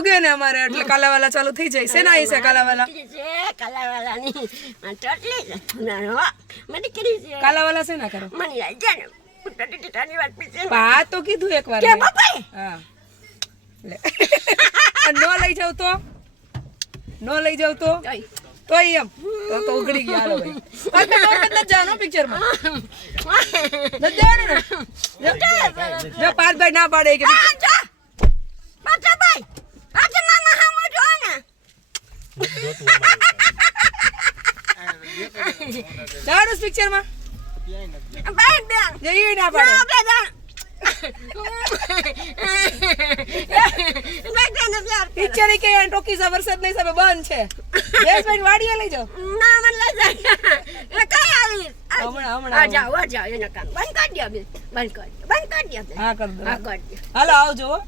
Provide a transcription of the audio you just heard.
ઉગે ને અમારે એટલે કાલાવાલા ચાલુ થઈ જાય છે ને આ છે કાલાવાલા કાલાવાલાની ટોટલી ના મને કરી છે કાલાવાલા છે ના કરો મને આઈ જાય ને ટોટલી વાત પીછે પા તો કીધું એકવાર કે બાપા હા લે નો લઈ જાવ તો નો લઈ જાવ તો એમ તો ઉઘડી ગયા હાલો ભાઈ ન જાનો પિક્ચર માં ન જાનો ને જો પાર્થભાઈ ના પાડે કે બાટાભાઈ આજે મામા હામો જો ને જાનો પિક્ચર માં ભાઈ બેન જે ઈ ના પાડે પિક્ચર કે ટોકી સા વરસાદ નહીં સાબે બંધ છે દેશભાઈ વાડીએ લઈ જાઓ ના મને લઈ જાય એ કઈ આવી હમણાં આ જાઓ એના કામ બંધ કરી દો બંધ કરી દો હા કર દો હા કરી દો હાલો આવજો હો